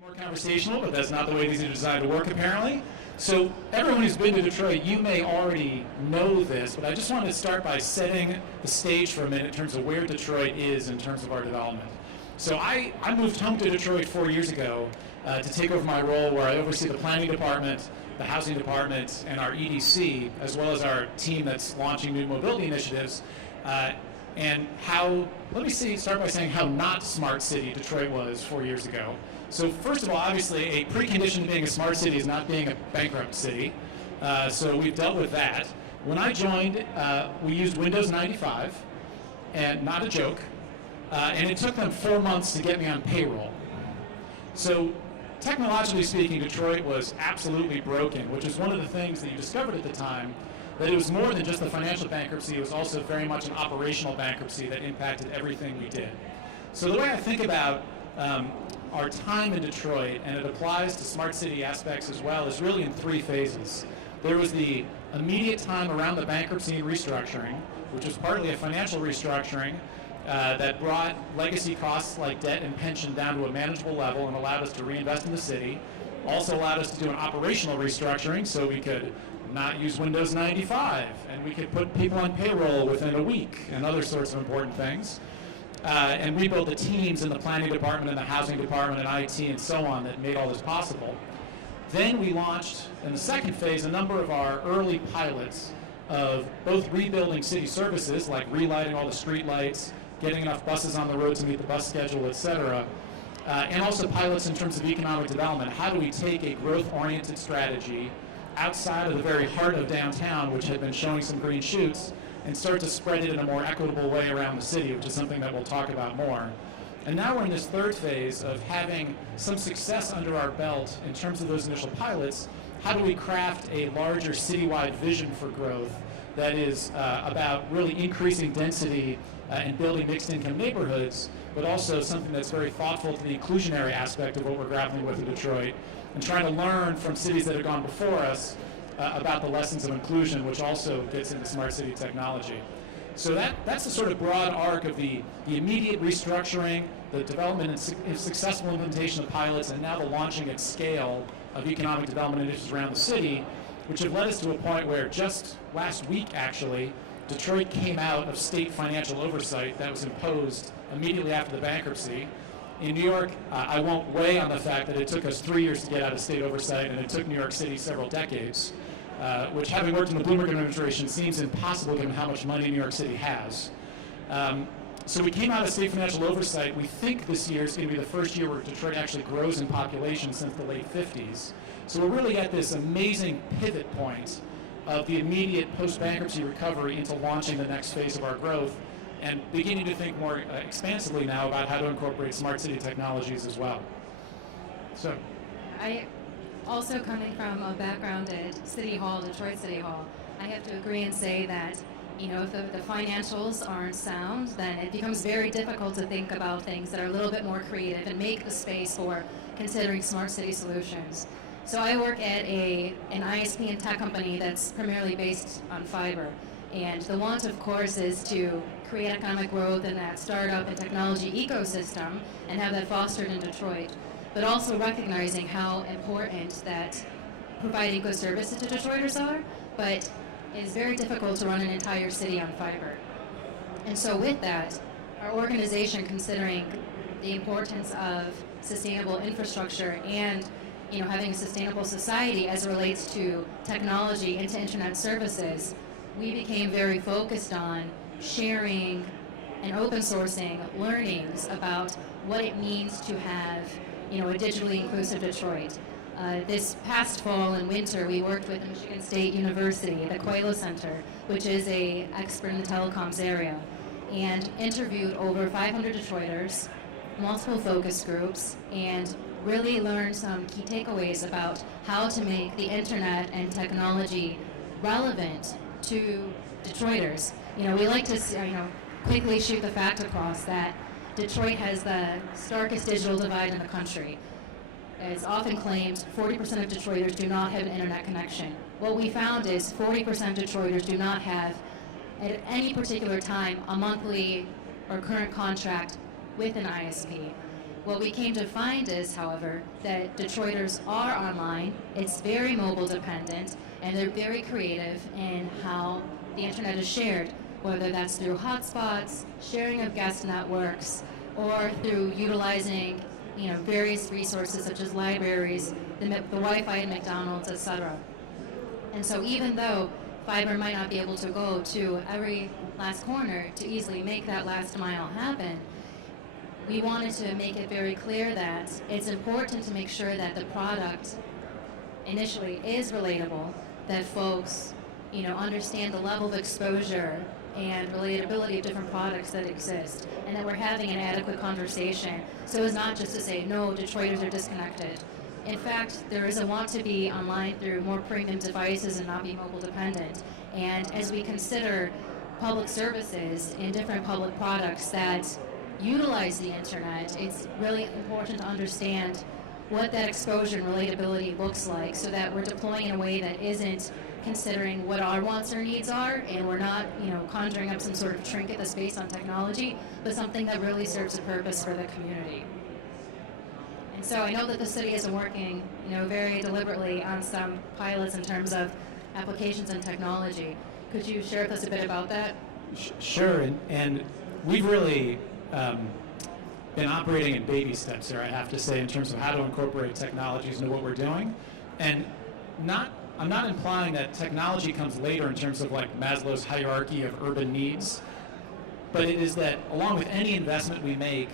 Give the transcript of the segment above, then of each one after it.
More conversational, but that's not the way these are designed to work, apparently. So everyone who's been to Detroit, you may already know this, but I just wanted to start by setting the stage for a minute in terms of where Detroit is in terms of our development. So I moved home to Detroit 4 years ago to take over my role where I oversee the planning department, the housing department, and our EDC, as well as our team that's launching new mobility initiatives. And let me start by saying how not smart city Detroit was 4 years ago. So first of all, obviously, a precondition to being a smart city is not being a bankrupt city. So we've dealt with that. When I joined, we used Windows 95, and not a joke. And it took them 4 months to get me on payroll. So technologically speaking, Detroit was absolutely broken, which is one of the things that you discovered at the time, that it was more than just the financial bankruptcy. It was also very much an operational bankruptcy that impacted everything we did. So the way I think about our time in Detroit, and it applies to smart city aspects as well, is really in 3 phases. There was the immediate time around the bankruptcy and restructuring, which was partly a financial restructuring that brought legacy costs like debt and pension down to a manageable level and allowed us to reinvest in the city. Also allowed us to do an operational restructuring so we could not use Windows 95 and we could put people on payroll within a week and other sorts of important things. And rebuild the teams in the planning department and the housing department and IT and so on that made all this possible. Then we launched, in the second phase, a number of our early pilots of both rebuilding city services, like relighting all the street lights, getting enough buses on the road to meet the bus schedule, et cetera, and also pilots in terms of economic development. How do we take a growth-oriented strategy outside of the very heart of downtown, which had been showing some green shoots, and start to spread it in a more equitable way around the city, which is something that we'll talk about more. And now we're in this third phase of having some success under our belt in terms of those initial pilots. How do we craft a larger citywide vision for growth that is about really increasing density and building mixed income neighborhoods, but also something that's very thoughtful to the inclusionary aspect of what we're grappling with in Detroit, and trying to learn from cities that have gone before us about the lessons of inclusion, which also gets into smart city technology. So that's the sort of broad arc of the immediate restructuring, the development and successful implementation of pilots, and now the launching at scale of economic development initiatives around the city, which have led us to a point where just last week, actually, Detroit came out of state financial oversight that was imposed immediately after the bankruptcy. In New York, I won't weigh on the fact that it took us 3 years to get out of state oversight, and it took New York City several decades. Which, having worked in the Bloomberg administration, seems impossible given how much money New York City has. So we came out of state financial oversight. We think this year is going to be the first year where Detroit actually grows in population since the late 50s. So we're really at this amazing pivot point of the immediate post-bankruptcy recovery into launching the next phase of our growth and beginning to think more expansively now about how to incorporate smart city technologies as well. So. Also coming from a background at City Hall, Detroit City Hall, I have to agree and say that, if the financials aren't sound, then it becomes very difficult to think about things that are a little bit more creative and make the space for considering smart city solutions. So I work at an ISP and tech company that's primarily based on fiber. And the want, of course, is to create economic growth in that startup and technology ecosystem and have that fostered in Detroit, but also recognizing how important that providing good services to Detroiters are, but it's very difficult to run an entire city on fiber. And so with that, our organization, considering the importance of sustainable infrastructure and having a sustainable society as it relates to technology and to internet services, we became very focused on sharing and open sourcing learnings about what it means to have a digitally inclusive Detroit. This past fall and winter, we worked with Michigan State University, the Coelho Center, which is an expert in the telecoms area, and interviewed over 500 Detroiters, multiple focus groups, and really learned some key takeaways about how to make the internet and technology relevant to Detroiters. We like to quickly shoot the fact across that Detroit has the starkest digital divide in the country. It's often claimed 40% of Detroiters do not have an internet connection. What we found is 40% of Detroiters do not have, at any particular time, a monthly or current contract with an ISP. What we came to find is, however, that Detroiters are online, it's very mobile dependent, and they're very creative in how the internet is shared, whether that's through hotspots, sharing of guest networks, or through utilizing various resources such as libraries, the Wi-Fi at McDonald's, etc. And so even though fiber might not be able to go to every last corner to easily make that last mile happen, we wanted to make it very clear that it's important to make sure that the product initially is relatable, that folks understand the level of exposure and relatability of different products that exist, and that we're having an adequate conversation. So it's not just to say, no, Detroiters are disconnected. In fact, there is a want to be online through more premium devices and not be mobile dependent. And as we consider public services and different public products that utilize the internet, it's really important to understand what that exposure and relatability looks like, so that we're deploying in a way that isn't considering what our wants or needs are, and we're not conjuring up some sort of trinket that's based on technology, but something that really serves a purpose for the community. And so I know that the city has been working very deliberately on some pilots in terms of applications and technology. Could you share with us a bit about that? Sure, and we've really been operating in baby steps here, I have to say, in terms of how to incorporate technologies into what we're doing. And I'm not implying that technology comes later in terms of like Maslow's hierarchy of urban needs, but it is that along with any investment we make,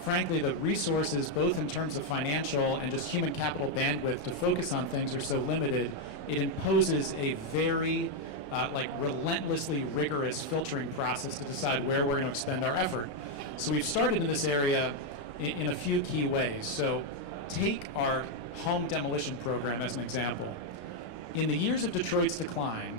frankly, the resources, both in terms of financial and just human capital bandwidth to focus on things, are so limited, it imposes a very relentlessly rigorous filtering process to decide where we're going to expend our effort. So we've started in this area in a few key ways. So take our home demolition program as an example. In the years of Detroit's decline,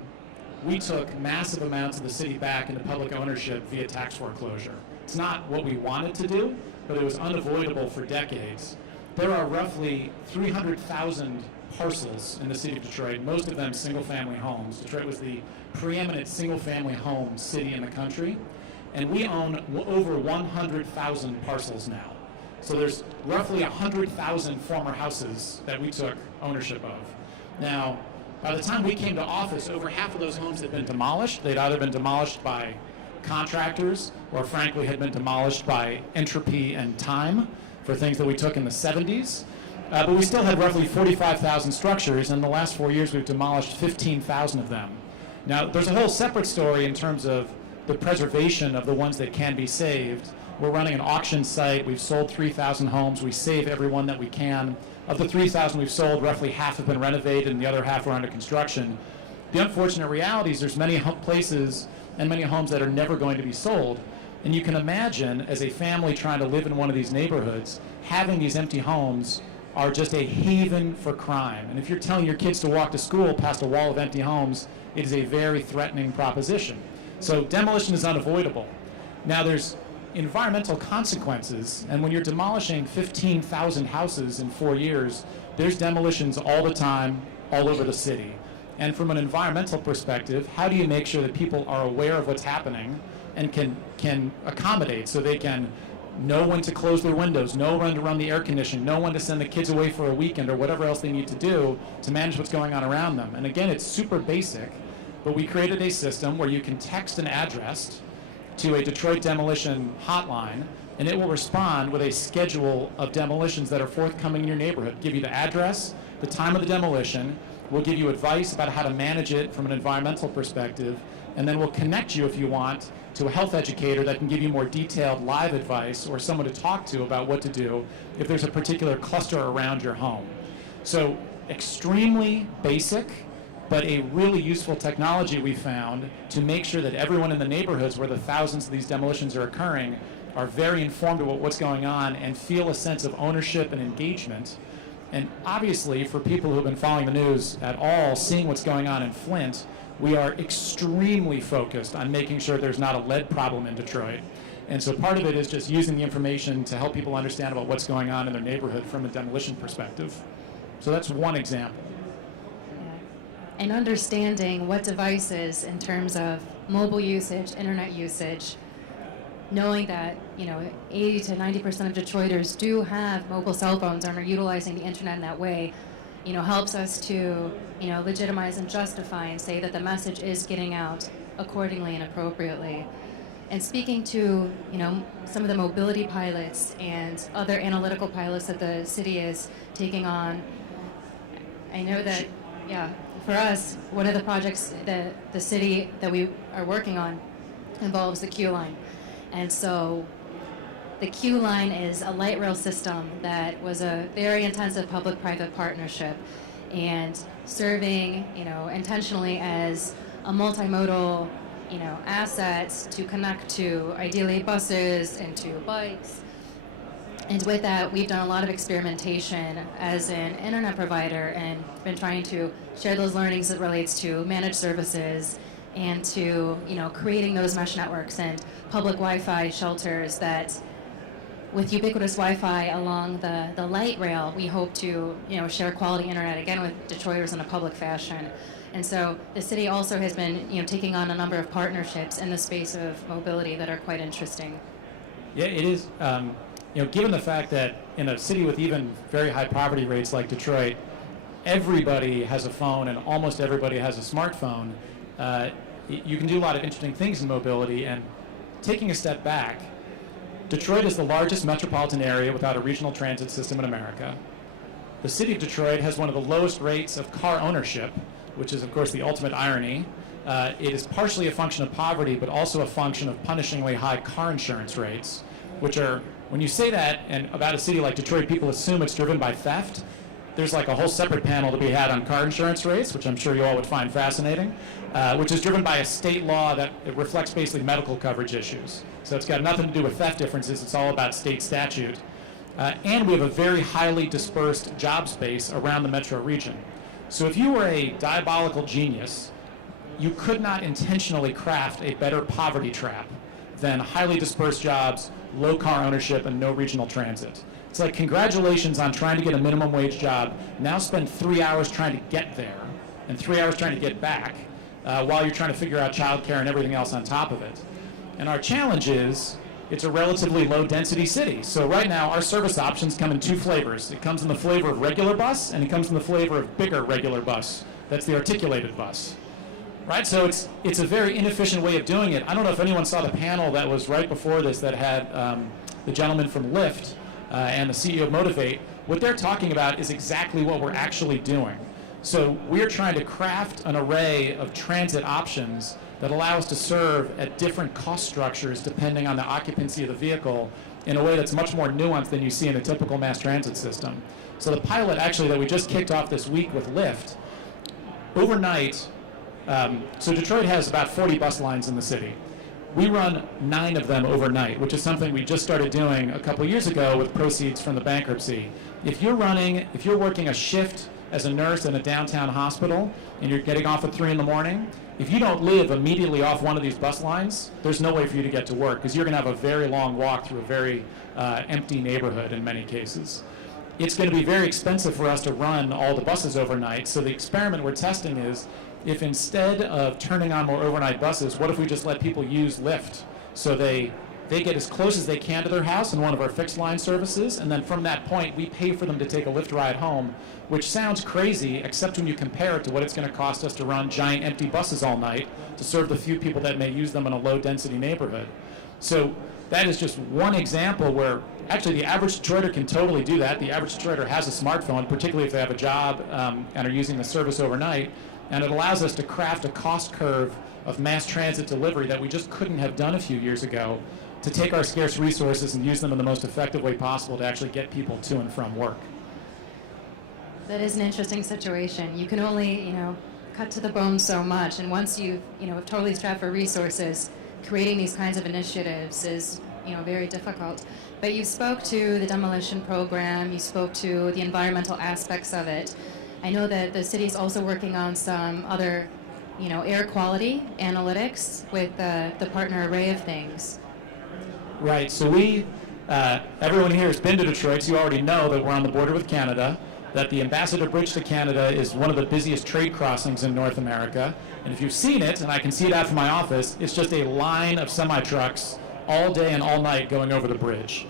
we took massive amounts of the city back into public ownership via tax foreclosure. It's not what we wanted to do, but it was unavoidable for decades. There are roughly 300,000 parcels in the city of Detroit, most of them single-family homes. Detroit was the preeminent single-family home city in the country, and we own over 100,000 parcels now. So there's roughly 100,000 former houses that we took ownership of. Now, by the time we came to office, over half of those homes had been demolished. They'd either been demolished by contractors or frankly had been demolished by entropy and time for things that we took in the 70s. But we still had roughly 45,000 structures, and in the last 4 years we've demolished 15,000 of them. Now, there's a whole separate story in terms of the preservation of the ones that can be saved. We're running an auction site. We've sold 3,000 homes. We save every one that we can. Of the 3,000 we've sold, roughly half have been renovated and the other half are under construction. The unfortunate reality is there's many places and many homes that are never going to be sold. And you can imagine, as a family trying to live in one of these neighborhoods, having these empty homes are just a haven for crime. And if you're telling your kids to walk to school past a wall of empty homes, it is a very threatening proposition. So demolition is unavoidable. Now there's environmental consequences, and when you're demolishing 15,000 houses in 4 years, there's demolitions all the time, all over the city. And from an environmental perspective, how do you make sure that people are aware of what's happening and can accommodate, so they can know when to close their windows, know when to run the air conditioning, know when to send the kids away for a weekend or whatever else they need to do to manage what's going on around them. And again, it's super basic, but we created a system where you can text an address to a Detroit demolition hotline, and it will respond with a schedule of demolitions that are forthcoming in your neighborhood. Give you the address, the time of the demolition, we'll give you advice about how to manage it from an environmental perspective, and then we'll connect you, if you want, to a health educator that can give you more detailed live advice or someone to talk to about what to do if there's a particular cluster around your home. So extremely basic, but a really useful technology we found to make sure that everyone in the neighborhoods where the thousands of these demolitions are occurring are very informed about what's going on and feel a sense of ownership and engagement. And obviously, for people who have been following the news at all, seeing what's going on in Flint, we are extremely focused on making sure there's not a lead problem in Detroit. And so part of it is just using the information to help people understand about what's going on in their neighborhood from a demolition perspective. So that's one example. And understanding what devices, in terms of mobile usage, internet usage, knowing that 80 to 90% of Detroiters do have mobile cell phones and are utilizing the internet in that way, helps us to legitimize and justify and say that the message is getting out accordingly and appropriately. And speaking to some of the mobility pilots and other analytical pilots that the city is taking on, I know that for us, one of the projects that the city that we are working on involves the Q line. And so the Q line is a light rail system that was a very intensive public-private partnership and serving, intentionally as a multimodal, assets to connect to ideally buses and to bikes. And with that, we've done a lot of experimentation as an internet provider and been trying to share those learnings that relates to managed services and to, creating those mesh networks and public Wi-Fi shelters that, with ubiquitous Wi-Fi along the light rail, we hope to, share quality internet again with Detroiters in a public fashion. And so the city also has been, taking on a number of partnerships in the space of mobility that are quite interesting. Yeah, it is. Given the fact that in a city with even very high poverty rates like Detroit, everybody has a phone and almost everybody has a smartphone, you can do a lot of interesting things in mobility. And taking a step back, Detroit is the largest metropolitan area without a regional transit system in America. The city of Detroit has one of the lowest rates of car ownership, which is, of course, the ultimate irony. It is partially a function of poverty, but also a function of punishingly high car insurance rates, which are, when you say that and about a city like Detroit, people assume it's driven by theft. There's like a whole separate panel to be had on car insurance rates, which I'm sure you all would find fascinating, which is driven by a state law that it reflects basically medical coverage issues. So it's got nothing to do with theft differences. It's all about state statute. And we have a very highly dispersed job space around the metro region. So if you were a diabolical genius, you could not intentionally craft a better poverty trap than highly dispersed jobs, low car ownership, and no regional transit. It's like, congratulations on trying to get a minimum wage job. Now spend 3 hours trying to get there and 3 hours trying to get back while you're trying to figure out childcare and everything else on top of it. And our challenge is, it's a relatively low-density city. So right now, our service options come in two flavors. It comes in the flavor of regular bus, and it comes in the flavor of bigger regular bus. That's the articulated bus. Right? So it's a very inefficient way of doing it. I don't know if anyone saw the panel that was right before this that had the gentleman from Lyft and the CEO of Motivate. What they're talking about is exactly what we're actually doing. So we're trying to craft an array of transit options that allow us to serve at different cost structures depending on the occupancy of the vehicle in a way that's much more nuanced than you see in a typical mass transit system. So the pilot actually that we just kicked off this week with Lyft, overnight, so Detroit has about 40 bus lines in the city. We run 9 of them overnight, which is something we just started doing a couple years ago with proceeds from the bankruptcy. If you're working a shift as a nurse in a downtown hospital and you're getting off at 3 in the morning, if you don't live immediately off one of these bus lines, there's no way for you to get to work because you're going to have a very long walk through a very empty neighborhood in many cases. It's going to be very expensive for us to run all the buses overnight, so the experiment we're testing is, if instead of turning on more overnight buses, what if we just let people use Lyft? So they get as close as they can to their house in one of our fixed line services, and then from that point, we pay for them to take a Lyft ride home, which sounds crazy, except when you compare it to what it's going to cost us to run giant empty buses all night to serve the few people that may use them in a low-density neighborhood. So that is just one example where actually the average Detroiter can totally do that. The average Detroiter has a smartphone, particularly if they have a job and are using the service overnight, and it allows us to craft a cost curve of mass transit delivery that we just couldn't have done a few years ago to take our scarce resources and use them in the most effective way possible to actually get people to and from work. That is an interesting situation. You can only, cut to the bone so much, and once you've, totally strapped for resources, creating these kinds of initiatives is, very difficult. But you spoke to the demolition program, you spoke to the environmental aspects of it. I know that the city is also working on some other, air quality analytics with the partner array of things. Right, so everyone here has been to Detroit, so you already know that we're on the border with Canada, that the Ambassador Bridge to Canada is one of the busiest trade crossings in North America. And if you've seen it, and I can see it out from my office, it's just a line of semi-trucks all day and all night going over the bridge.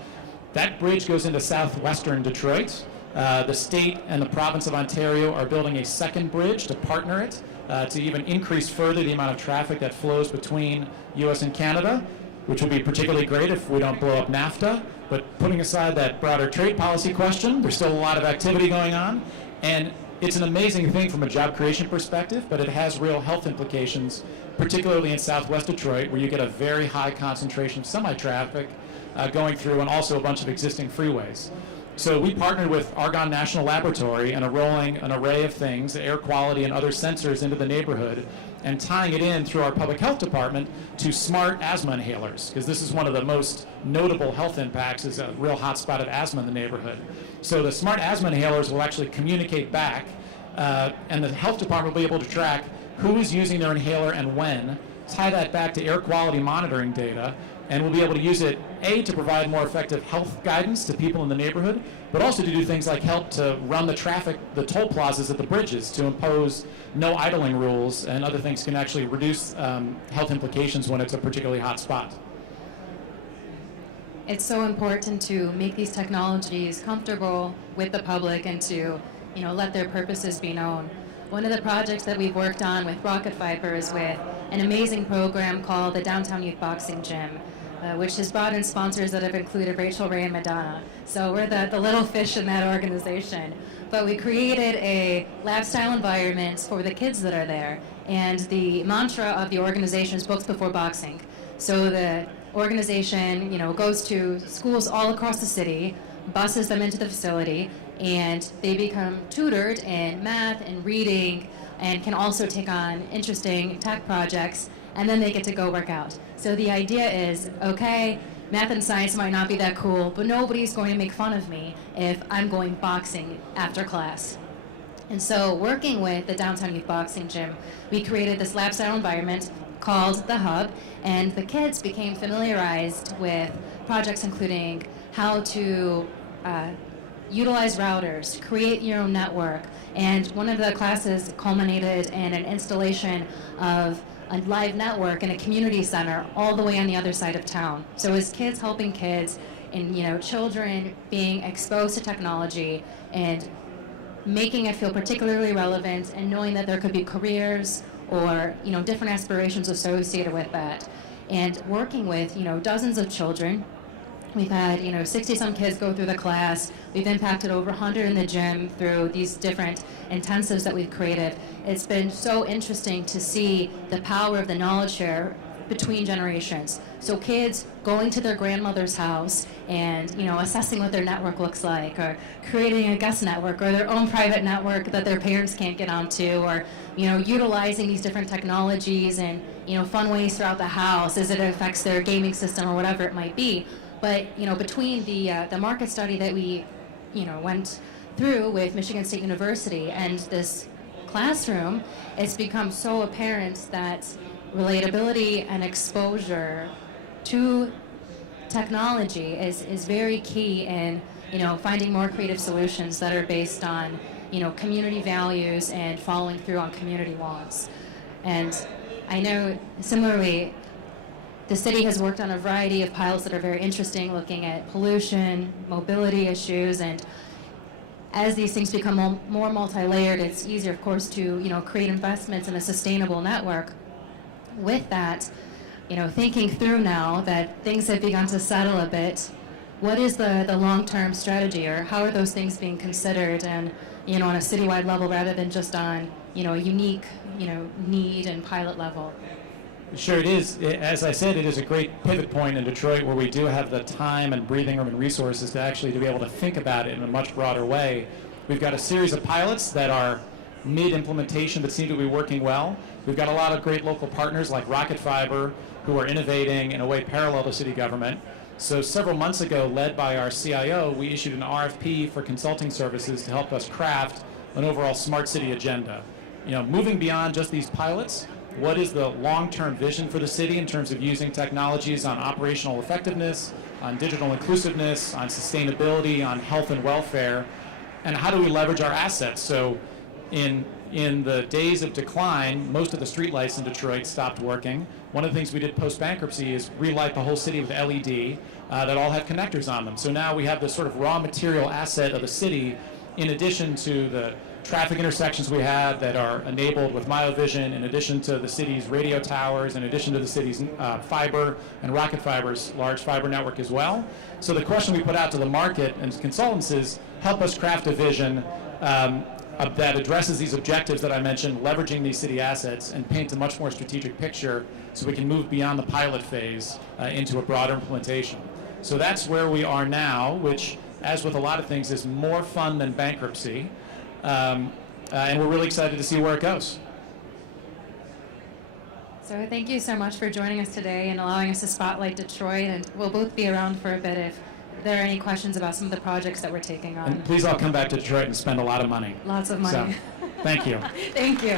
That bridge goes into southwestern Detroit. The state and the province of Ontario are building a second bridge to partner it to even increase further the amount of traffic that flows between U.S. and Canada, which would be particularly great if we don't blow up NAFTA. But putting aside that broader trade policy question, there's still a lot of activity going on. And it's an amazing thing from a job creation perspective, but it has real health implications, particularly in southwest Detroit, where you get a very high concentration of semi-traffic going through, and also a bunch of existing freeways. So we partnered with Argonne National Laboratory and are rolling an array of things, air quality and other sensors into the neighborhood, and tying it in through our public health department to smart asthma inhalers, because this is one of the most notable health impacts, is a real hotspot of asthma in the neighborhood. So the smart asthma inhalers will actually communicate back, and the health department will be able to track who is using their inhaler and when, tie that back to air quality monitoring data, and we'll be able to use it, A, to provide more effective health guidance to people in the neighborhood, but also to do things like help to run the traffic, the toll plazas at the bridges, to impose no idling rules, and other things can actually reduce health implications when it's a particularly hot spot. It's so important to make these technologies comfortable with the public and to, let their purposes be known. One of the projects that we've worked on with Rocket Fiber is with an amazing program called the Downtown Youth Boxing Gym, which has brought in sponsors that have included Rachel Ray and Madonna. So we're the little fish in that organization. But we created a lab-style environment for the kids that are there. And the mantra of the organization is books before boxing. So the organization, goes to schools all across the city, buses them into the facility, and they become tutored in math and reading, and can also take on interesting tech projects, and then they get to go work out. So the idea is, okay, math and science might not be that cool, but nobody's going to make fun of me if I'm going boxing after class. And so working with the Downtown Youth Boxing Gym, we created this lab-style environment called The Hub, and the kids became familiarized with projects including how to utilize routers, create your own network, and one of the classes culminated in an installation of a live network in a community center all the way on the other side of town. So it's kids helping kids, and children being exposed to technology and making it feel particularly relevant, and knowing that there could be careers or different aspirations associated with that. And working with dozens of children. We've had 60-some kids go through the class. We've impacted over 100 in the gym through these different intensives that we've created. It's been so interesting to see the power of the knowledge share between generations. So kids going to their grandmother's house and assessing what their network looks like, or creating a guest network or their own private network that their parents can't get onto, or utilizing these different technologies and fun ways throughout the house as it affects their gaming system or whatever it might be. But between the market study that we went through with Michigan State University and this classroom, it's become so apparent that relatability and exposure to technology is very key in finding more creative solutions that are based on community values and following through on community wants. And I know similarly, the city has worked on a variety of pilots that are very interesting, looking at pollution, mobility issues, and as these things become more multi-layered, it's easier, of course, to create investments in a sustainable network. With that, thinking through now that things have begun to settle a bit, what is the long-term strategy, or how are those things being considered, and on a citywide level rather than just on a unique need and pilot level? Sure, it is. As I said, it is a great pivot point in Detroit where we do have the time and breathing room and resources to be able to think about it in a much broader way. We've got a series of pilots that are mid-implementation that seem to be working well. We've got a lot of great local partners like Rocket Fiber who are innovating in a way parallel to city government. So several months ago, led by our CIO, we issued an RFP for consulting services to help us craft an overall smart city agenda. Moving beyond just these pilots, what is the long-term vision for the city in terms of using technologies on operational effectiveness, on digital inclusiveness, on sustainability, on health and welfare, and how do we leverage our assets? So in the days of decline, most of the streetlights in Detroit stopped working. one of the things we did post-bankruptcy is relight the whole city with LED that all have connectors on them. So now we have this sort of raw material asset of the city, in addition to the traffic intersections we have that are enabled with MyoVision, in addition to the city's radio towers, in addition to the city's fiber and Rocket Fiber's large fiber network as well. So the question we put out to the market and consultants is, help us craft a vision that addresses these objectives that I mentioned, leveraging these city assets, and paint a much more strategic picture so we can move beyond the pilot phase into a broader implementation. So that's where we are now, which, as with a lot of things, is more fun than bankruptcy. And we're really excited to see where it goes. So thank you so much for joining us today and allowing us to spotlight Detroit, and we'll both be around for a bit if there are any questions about some of the projects that we're taking on. And please all come back to Detroit and spend a lot of money. Lots of money. So, thank you. Thank you.